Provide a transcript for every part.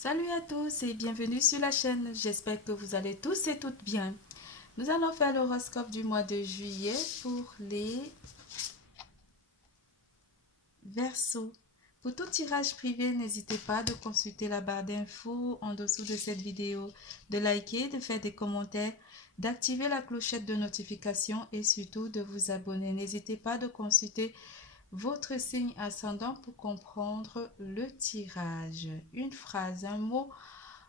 Salut à tous et bienvenue sur la chaîne. J'espère que vous allez tous et toutes bien. Nous allons faire l'horoscope du mois de juillet pour les Verseaux. Pour tout tirage privé, n'hésitez pas de consulter la barre d'infos en dessous de cette vidéo, de liker, de faire des commentaires, d'activer la clochette de notification et surtout de vous abonner. N'hésitez pas de consulter votre signe ascendant pour comprendre le tirage. Une phrase, un mot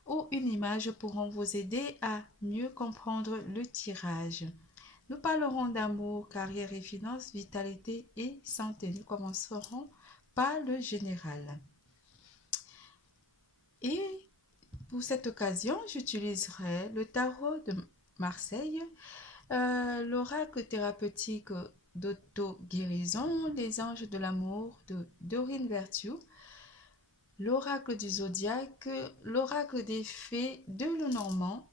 ou une image pourront vous aider à mieux comprendre le tirage. Nous parlerons d'amour, carrière et finances, vitalité et santé. Nous commencerons par le général. Et pour cette occasion, j'utiliserai le tarot de Marseille, l'oracle thérapeutique d'auto-guérison, les anges de l'amour de Dorine Vertu, l'oracle du zodiaque, l'oracle des fées de Lenormand,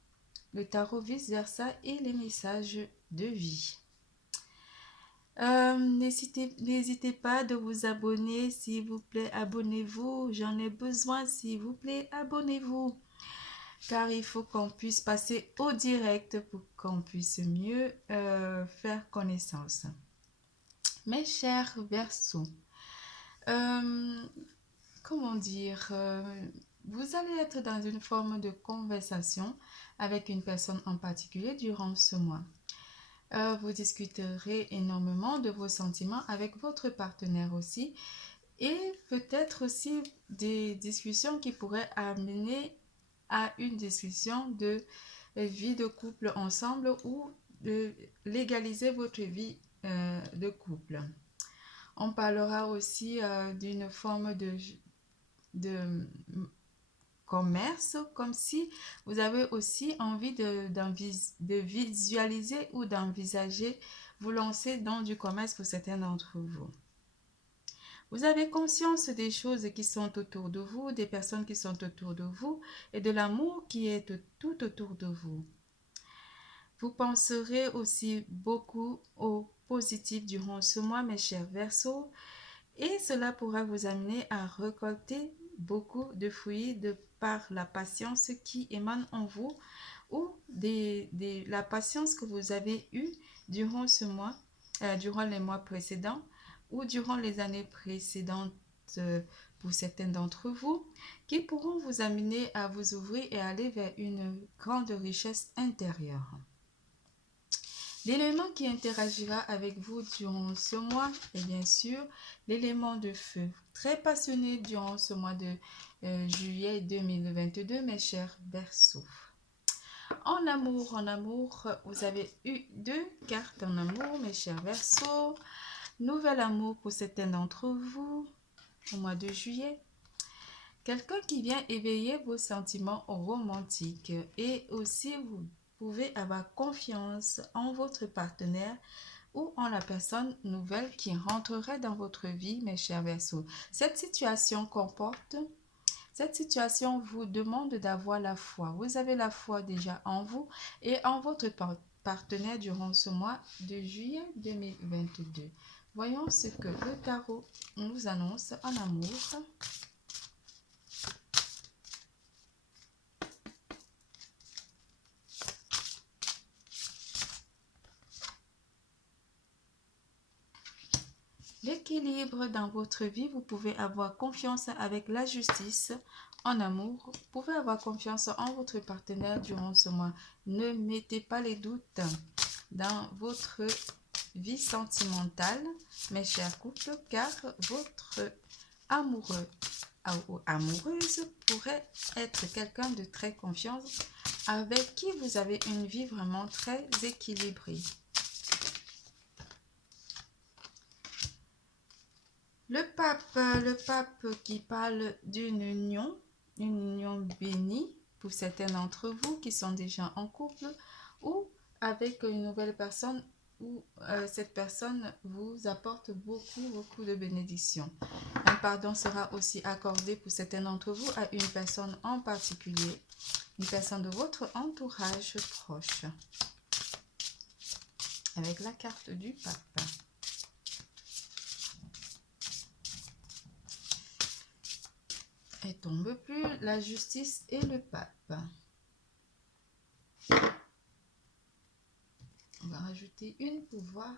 le tarot vice-versa et les messages de vie. N'hésitez pas de vous abonner, s'il vous plaît, abonnez-vous. J'en ai besoin, s'il vous plaît, abonnez-vous. Car il faut qu'on puisse passer au direct pour qu'on puisse mieux faire connaissance. Mes chers Verseaux, comment dire, vous allez être dans une forme de conversation avec une personne en particulier durant ce mois. Vous discuterez énormément de vos sentiments avec votre partenaire aussi et peut-être aussi des discussions qui pourraient amener à une discussion de vie de couple ensemble ou de légaliser votre vie de couple. On parlera aussi d'une forme de commerce, comme si vous avez aussi envie de visualiser ou d'envisager vous lancer dans du commerce pour certains d'entre vous. Vous avez conscience des choses qui sont autour de vous, des personnes qui sont autour de vous et de l'amour qui est tout autour de vous. Vous penserez aussi beaucoup au positif durant ce mois, mes chers Verseaux, et cela pourra vous amener à récolter beaucoup de fruits de par la patience qui émane en vous ou la patience que vous avez eue durant ce mois, durant les mois précédents ou durant les années précédentes pour certains d'entre vous, qui pourront vous amener à vous ouvrir et aller vers une grande richesse intérieure. L'élément qui interagira avec vous durant ce mois est bien sûr l'élément de feu. Très passionné durant ce mois de juillet 2022, mes chers Verseaux. En amour, vous avez eu 2 cartes en amour, mes chers Verseaux. Nouvel amour pour certains d'entre vous au mois de juillet. Quelqu'un qui vient éveiller vos sentiments romantiques et aussi vous pouvez avoir confiance en votre partenaire ou en la personne nouvelle qui rentrerait dans votre vie, mes chers Verseaux. Cette situation vous demande d'avoir la foi. Vous avez la foi déjà en vous et en votre partenaire durant ce mois de juillet 2022. Voyons ce que le tarot nous annonce en amour. L'équilibre dans votre vie, vous pouvez avoir confiance avec la justice en amour. Vous pouvez avoir confiance en votre partenaire durant ce mois. Ne mettez pas les doutes dans votre vie sentimentale, mes chers couples, car votre amoureux ou amoureuse pourrait être quelqu'un de très confiance avec qui vous avez une vie vraiment très équilibrée. Le pape qui parle d'une union bénie pour certains d'entre vous qui sont déjà en couple ou avec une nouvelle personne où cette personne vous apporte beaucoup de bénédictions. Un pardon sera aussi accordé pour certains d'entre vous à une personne en particulier, une personne de votre entourage proche. Avec la carte du pape. ne tombe plus, la justice et le pape. On va rajouter une pour voir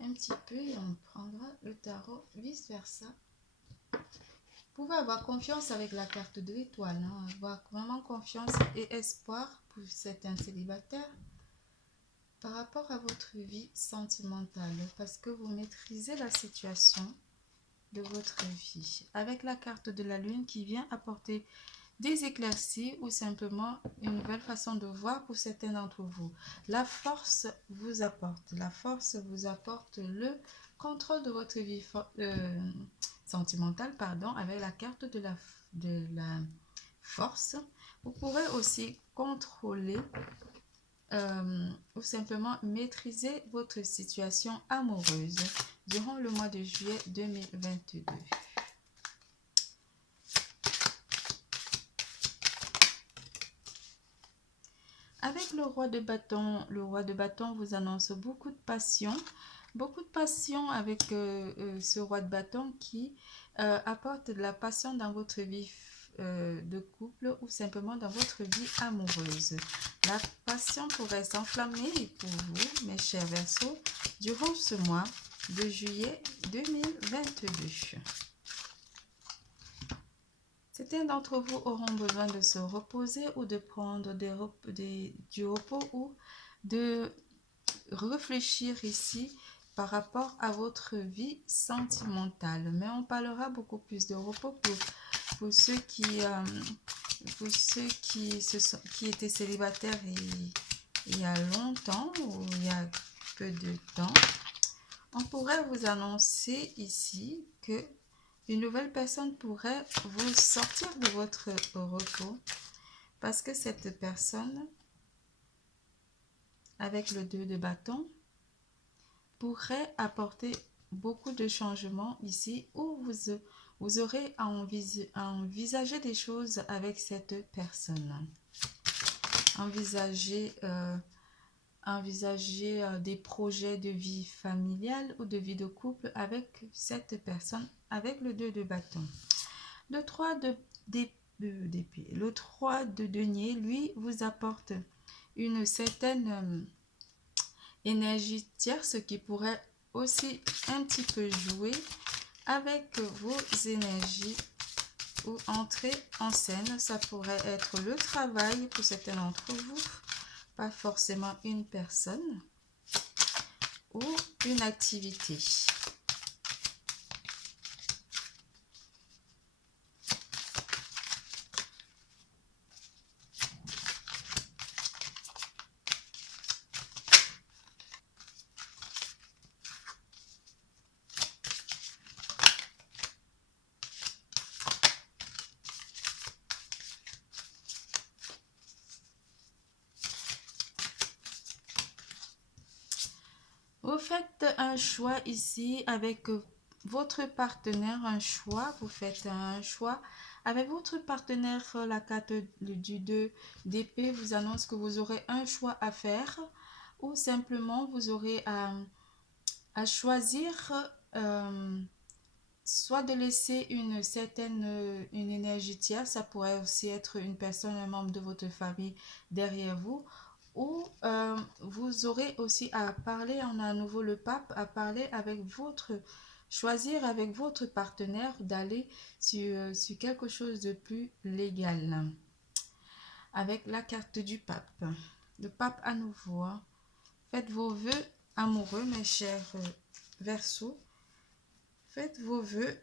un petit peu et on prendra le tarot vice versa. Vous pouvez avoir confiance avec la carte de l'étoile, hein, avoir vraiment confiance et espoir pour certains célibataires par rapport à votre vie sentimentale parce que vous maîtrisez la situation de votre vie. Avec la carte de la lune qui vient apporter des éclaircies ou simplement une nouvelle façon de voir pour certains d'entre vous. La force vous apporte le contrôle de votre vie sentimentale, avec la carte de la force. Vous pourrez aussi contrôler ou simplement maîtriser votre situation amoureuse durant le mois de juillet 2022. Avec le roi de bâton vous annonce beaucoup de passion avec ce roi de bâton qui apporte de la passion dans votre vie de couple ou simplement dans votre vie amoureuse. La passion pourrait s'enflammer pour vous, mes chers Verseaux, durant ce mois de juillet 2022. Certains d'entre vous auront besoin de se reposer ou de prendre du repos ou de réfléchir ici par rapport à votre vie sentimentale. Mais on parlera beaucoup plus de repos pour ceux qui étaient célibataires il y a longtemps ou il y a peu de temps. On pourrait vous annoncer ici que une nouvelle personne pourrait vous sortir de votre repos parce que cette personne, avec le 2 de bâton, pourrait apporter beaucoup de changements ici où vous aurez à envisager des choses avec cette personne. Envisager des projets de vie familiale ou de vie de couple avec cette personne avec le 2 de bâton. Le 3 d'épée, le 3 de denier, lui, vous apporte une certaine énergie tierce qui pourrait aussi un petit peu jouer avec vos énergies ou entrer en scène. Ça pourrait être le travail pour certains d'entre vous, pas forcément une personne ou une activité. Vous faites un choix ici avec votre partenaire, vous faites un choix avec votre partenaire. La carte du 2 d'épée vous annonce que vous aurez un choix à faire ou simplement vous aurez à choisir soit de laisser une énergie tierce, ça pourrait aussi être une personne, un membre de votre famille derrière vous, ou vous aurez aussi à parler, on a à nouveau le pape, à parler choisir avec votre partenaire d'aller sur quelque chose de plus légal. Avec la carte du pape. Le pape à nouveau. Hein. Faites vos vœux amoureux, mes chers Verseaux. Faites vos vœux.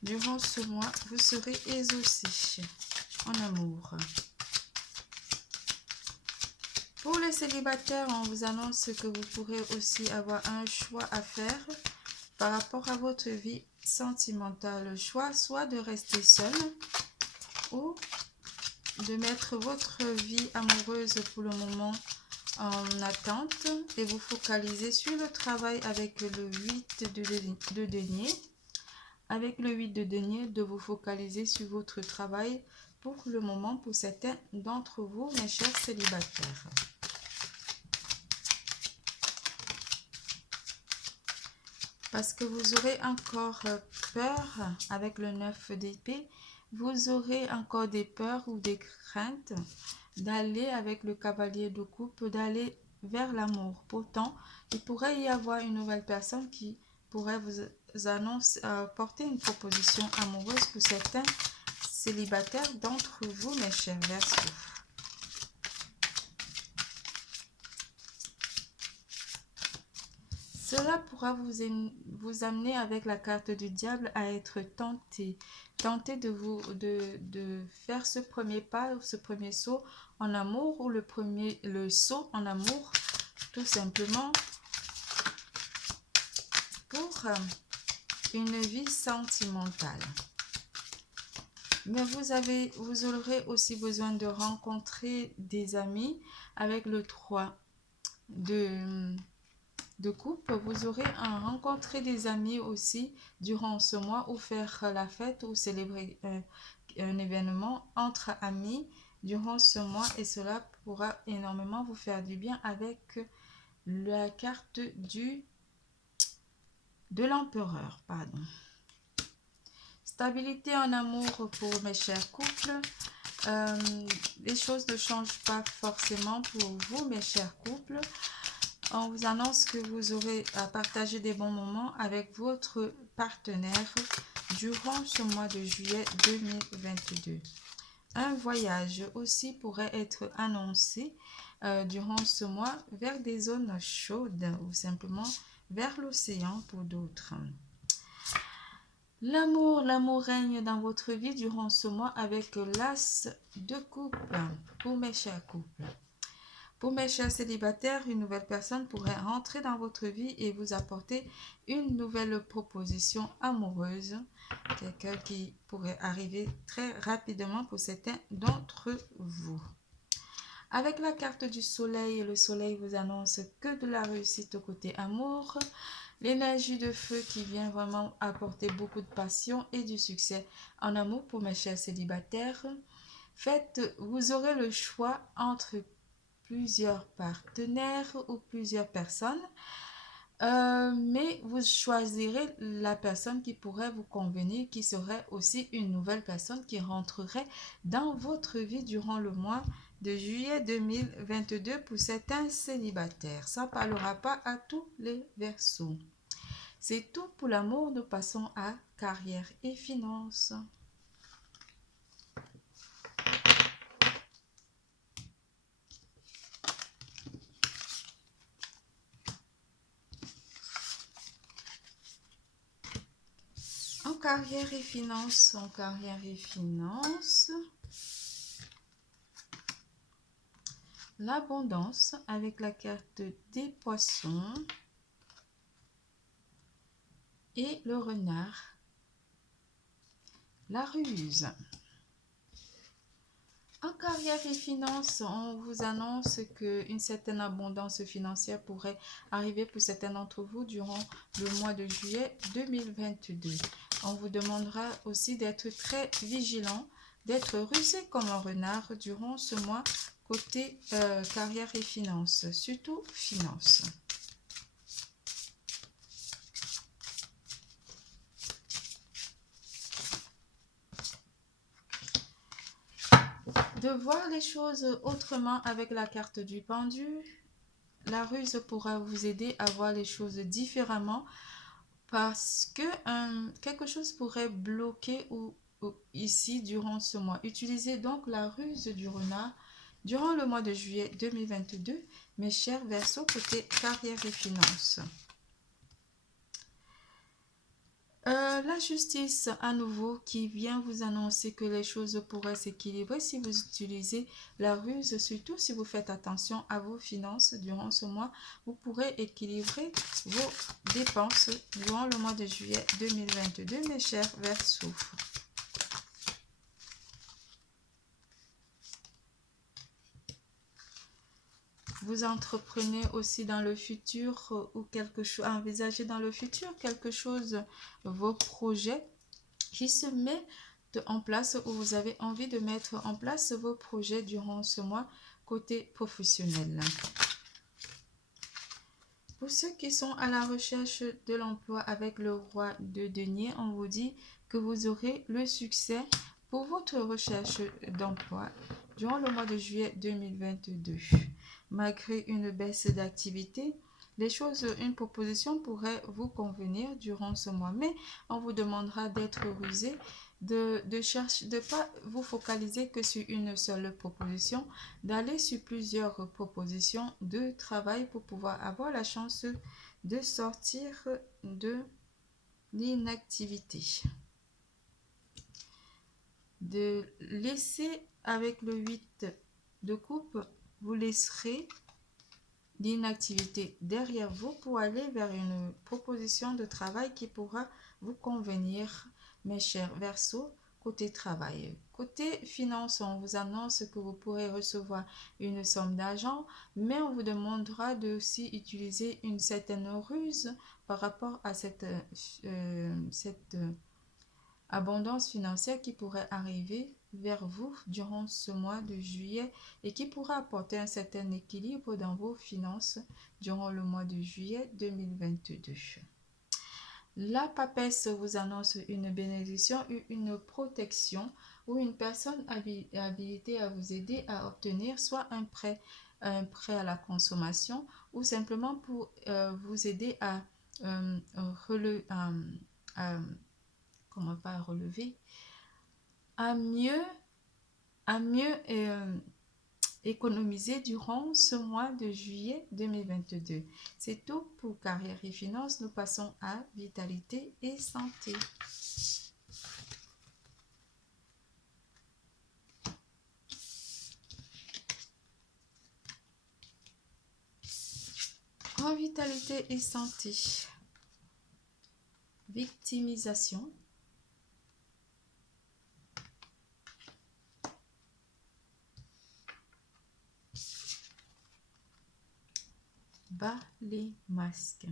Durant ce mois, vous serez exaucés en amour. Pour les célibataires, on vous annonce que vous pourrez aussi avoir un choix à faire par rapport à votre vie sentimentale. Le choix soit de rester seul ou de mettre votre vie amoureuse pour le moment en attente et vous focaliser sur le travail avec le 8 de denier. Avec le 8 de denier, de vous focaliser sur votre travail pour le moment pour certains d'entre vous, mes chers célibataires. parce que vous aurez encore peur avec le 9 d'épée. Vous aurez encore des peurs ou des craintes d'aller avec le cavalier de coupe, d'aller vers l'amour. Pourtant, il pourrait y avoir une nouvelle personne qui pourrait vous annoncer, porter une proposition amoureuse pour certains célibataires d'entre vous, mes chers Verseaux. Cela pourra vous amener avec la carte du diable à être tenté de faire ce premier pas, ce premier saut en amour, ou le saut en amour, tout simplement pour une vie sentimentale. Mais vous aurez aussi besoin de rencontrer des amis avec le 3 de coupe. Vous aurez rencontré des amis aussi durant ce mois, ou faire la fête ou célébrer un événement entre amis durant ce mois, et cela pourra énormément vous faire du bien avec la carte de l'empereur. Stabilité en amour pour mes chers couples. Les choses ne changent pas forcément pour vous, mes chers couples. On vous annonce que vous aurez à partager des bons moments avec votre partenaire durant ce mois de juillet 2022. Un voyage aussi pourrait être annoncé durant ce mois vers des zones chaudes, ou simplement vers l'océan pour d'autres. L'amour règne dans votre vie durant ce mois avec l'as de coupe pour mes chers couples. Pour mes chers célibataires, une nouvelle personne pourrait rentrer dans votre vie et vous apporter une nouvelle proposition amoureuse. Quelqu'un qui pourrait arriver très rapidement pour certains d'entre vous. Avec la carte du soleil, le soleil vous annonce que de la réussite au côté amour. L'énergie de feu qui vient vraiment apporter beaucoup de passion et du succès en amour pour mes chers célibataires. Vous aurez le choix entre plusieurs partenaires ou plusieurs personnes, mais vous choisirez la personne qui pourrait vous convenir, qui serait aussi une nouvelle personne qui rentrerait dans votre vie durant le mois de juillet 2022 pour certains célibataires. Ça ne parlera pas à tous les Verseaux. C'est tout pour l'amour. Nous passons à carrière et finances. En carrière et finances, l'abondance avec la carte des poissons et le renard, la ruse. En carrière et finances, on vous annonce qu'une certaine abondance financière pourrait arriver pour certains d'entre vous durant le mois de juillet 2022. On vous demandera aussi d'être très vigilant, d'être rusé comme un renard durant ce mois côté carrière et finances, surtout finances. De voir les choses autrement avec la carte du pendu. La ruse pourra vous aider à voir les choses différemment, parce que quelque chose pourrait bloquer ici durant ce mois. Utilisez donc la ruse du renard durant le mois de juillet 2022, mes chers Verseaux, côté carrière et finances. La justice à nouveau qui vient vous annoncer que les choses pourraient s'équilibrer si vous utilisez la ruse, surtout si vous faites attention à vos finances durant ce mois. Vous pourrez équilibrer vos dépenses durant le mois de juillet 2022, mes chers Verseaux. Vous entreprenez aussi dans le futur ou quelque chose, envisagez dans le futur quelque chose, vos projets qui se mettent en place, ou vous avez envie de mettre en place vos projets durant ce mois côté professionnel. Pour ceux qui sont à la recherche de l'emploi avec le roi de denier, on vous dit que vous aurez le succès pour votre recherche d'emploi durant le mois de juillet 2022. Malgré une baisse d'activité, une proposition pourrait vous convenir durant ce mois, mais on vous demandera d'être rusé, de ne pas vous focaliser que sur une seule proposition, d'aller sur plusieurs propositions de travail pour pouvoir avoir la chance de sortir de l'inactivité. De laisser avec le 8 de coupe, vous laisserez l'inactivité derrière vous pour aller vers une proposition de travail qui pourra vous convenir, mes chers Verseaux, côté travail. Côté finance, on vous annonce que vous pourrez recevoir une somme d'argent, mais on vous demandera de aussi utiliser une certaine ruse par rapport à cette abondance financière qui pourrait arriver vers vous durant ce mois de juillet et qui pourra apporter un certain équilibre dans vos finances durant le mois de juillet 2022. La papesse vous annonce une bénédiction ou une protection ou une personne habilitée à vous aider à obtenir soit un prêt à la consommation ou simplement pour vous aider à mieux économiser durant ce mois de juillet 2022. C'est tout pour carrière et finances. Nous passons à vitalité et santé. En vitalité et santé, victimisation, bas les masques.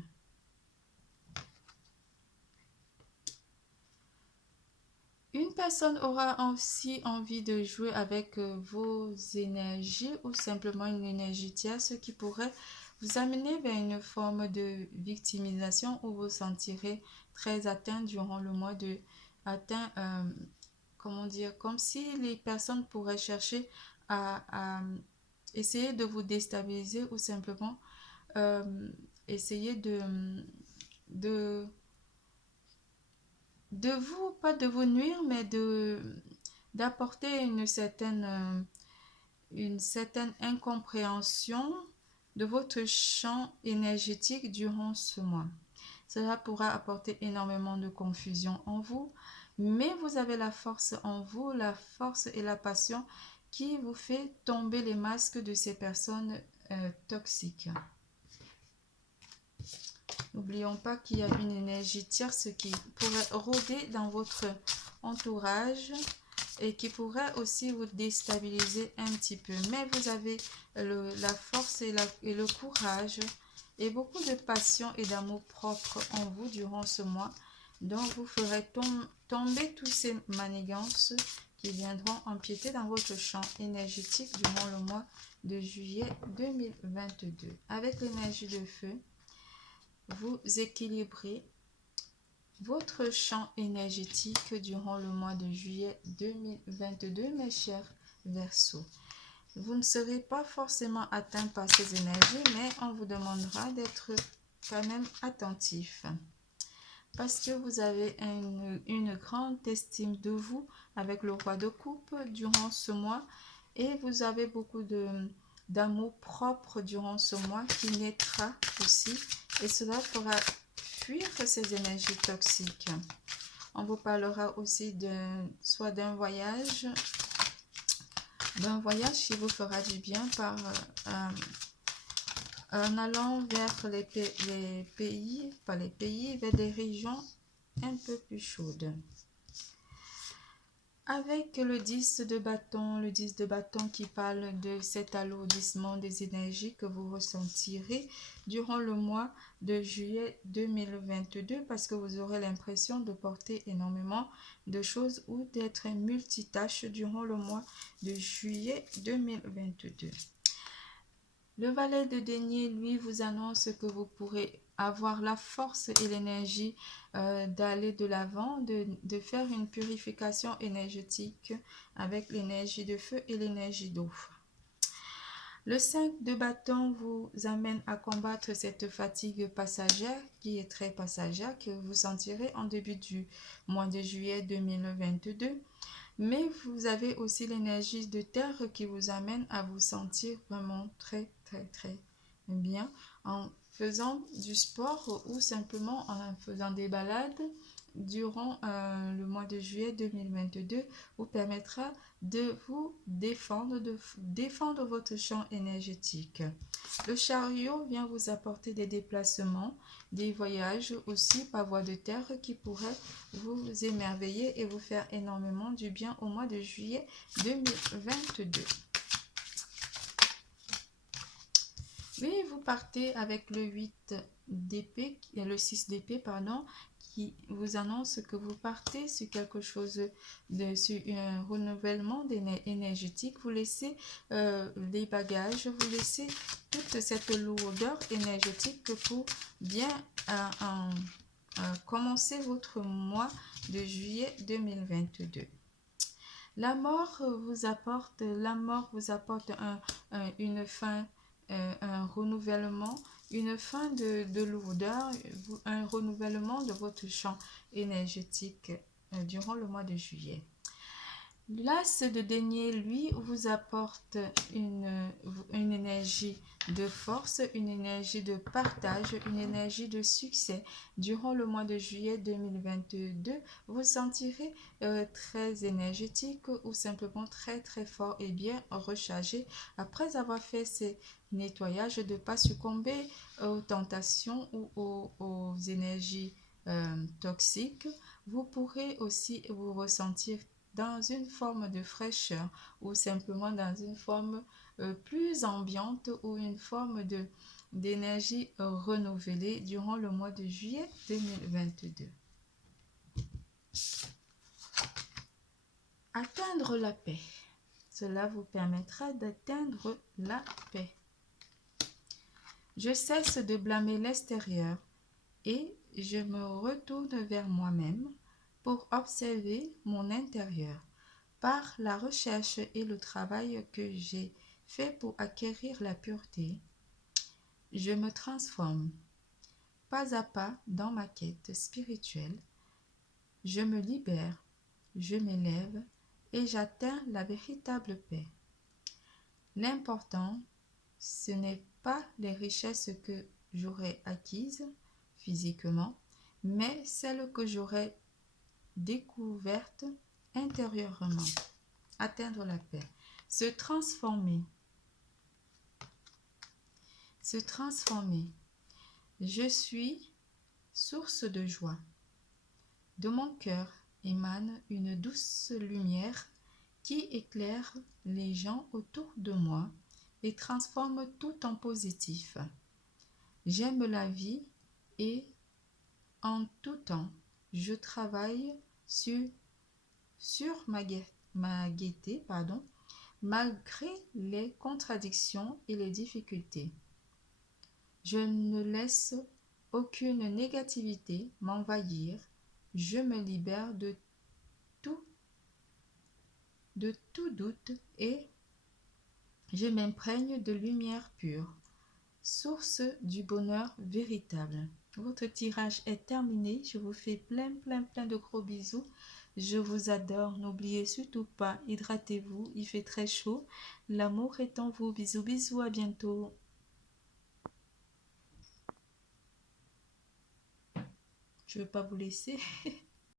Une personne aura aussi envie de jouer avec vos énergies ou simplement une énergie tierce qui pourrait vous amener vers une forme de victimisation où vous sentirez très atteint durant le mois de atteint, comme si les personnes pourraient chercher à essayer de vous déstabiliser ou simplement essayer de vous, pas de vous nuire, mais d'apporter une certaine incompréhension de votre champ énergétique durant ce mois. Cela pourra apporter énormément de confusion en vous, mais vous avez la force en vous, la force et la passion qui vous fait tomber les masques de ces personnes toxiques. N'oublions pas qu'il y a une énergie tierce qui pourrait rôder dans votre entourage et qui pourrait aussi vous déstabiliser un petit peu. Mais vous avez la force et le courage et beaucoup de passion et d'amour propre en vous durant ce mois. Donc vous ferez tomber tous ces manigances qui viendront empiéter dans votre champ énergétique durant le mois de juillet 2022. Avec l'énergie de feu, vous équilibrez votre champ énergétique durant le mois de juillet 2022, mes chers Verseaux. Vous ne serez pas forcément atteint par ces énergies, mais on vous demandera d'être quand même attentif. Parce que vous avez une grande estime de vous avec le roi de coupe durant ce mois et vous avez beaucoup d'amour propre durant ce mois qui naîtra aussi et cela fera fuir ces énergies toxiques. On vous parlera aussi soit d'un voyage qui vous fera du bien en allant vers les pays, vers des régions un peu plus chaudes. Avec le 10 de bâton qui parle de cet alourdissement des énergies que vous ressentirez durant le mois de juillet 2022 parce que vous aurez l'impression de porter énormément de choses ou d'être multitâche durant le mois de juillet 2022. Le valet de denier, lui, vous annonce que vous pourrez avoir la force et l'énergie d'aller de l'avant, de faire une purification énergétique avec l'énergie de feu et l'énergie d'eau. Le 5 de bâton vous amène à combattre cette fatigue passagère qui est très passagère, que vous sentirez en début du mois de juillet 2022. Mais vous avez aussi l'énergie de terre qui vous amène à vous sentir vraiment très bien en faisant du sport ou simplement en faisant des balades durant le mois de juillet 2022 vous permettra de vous défendre, de défendre votre champ énergétique. Le chariot vient vous apporter des déplacements, des voyages aussi par voie de terre qui pourraient vous émerveiller et vous faire énormément du bien au mois de juillet 2022. Oui, vous partez avec le 8 d'épée, le 6 d'épée, pardon, qui vous annonce que vous partez sur quelque chose sur un renouvellement énergétique. Vous laissez les bagages, vous laissez toute cette lourdeur énergétique pour bien commencer votre mois de juillet 2022. La mort vous apporte une fin, un renouvellement, une fin de lourdeur, un renouvellement de votre champ énergétique durant le mois de juillet. L'as de denier, lui, vous apporte une énergie de force, une énergie de partage, une énergie de succès. Durant le mois de juillet 2022, vous sentirez très énergétique ou simplement très fort et bien rechargé après avoir fait ces nettoyages, de ne pas succomber aux tentations ou aux énergies toxiques. Vous pourrez aussi vous ressentir dans une forme de fraîcheur ou simplement dans une forme plus ambiante ou une forme d'énergie renouvelée durant le mois de juillet 2022. Atteindre la paix. Cela vous permettra d'atteindre la paix. Je cesse de blâmer l'extérieur et je me retourne vers moi-même pour observer mon intérieur. Par la recherche et le travail que j'ai fait pour acquérir la pureté, je me transforme pas à pas dans ma quête spirituelle. Je me libère, je m'élève et j'atteins la véritable paix. L'important, ce n'est pas les richesses que j'aurai acquises physiquement, mais celles que j'aurai découvertes intérieurement. Atteindre la paix. Se transformer. Se transformer. Je suis source de joie. De mon cœur émane une douce lumière qui éclaire les gens autour de moi et transforme tout en positif. J'aime la vie et en tout temps, je travaille sur ma gaieté, malgré les contradictions et les difficultés. Je ne laisse aucune négativité m'envahir. Je me libère de tout doute et je m'imprègne de lumière pure, source du bonheur véritable. Votre tirage est terminé. Je vous fais plein de gros bisous. Je vous adore. N'oubliez surtout pas, hydratez-vous. Il fait très chaud. L'amour est en vous. Bisous, à bientôt. Je ne veux pas vous laisser.